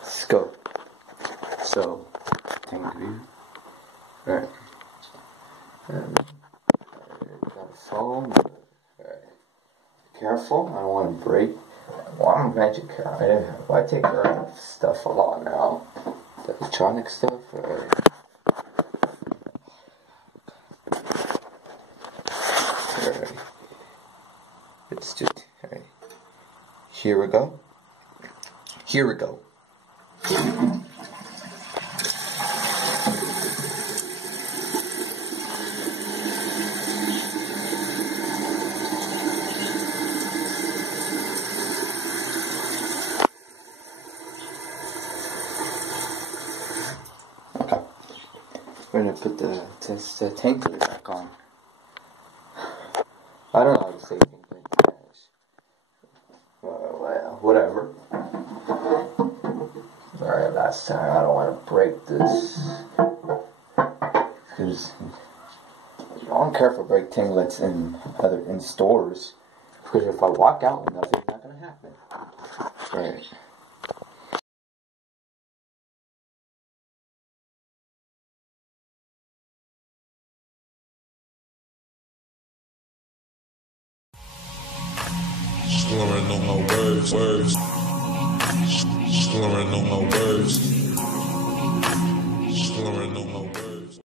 Let's go. So, tank view. Alright. Got a phone. Alright. Careful, I don't want to break. Well, I'm magic careful. Why take your stuff a lot now? The electronic stuff. Alright. Alright. Let's just. Alright. Here we go. Here we go. Okay. We're gonna put the tank lid back on. I don't know how to say tank lid. Well, whatever. Alright, last time. I don't want to break this. Because I don't care if I break tank lids in stores. Because if I walk out with nothing, it's not going to happen. Alright. Slurring no more words. Slurring no more words. Slurring no more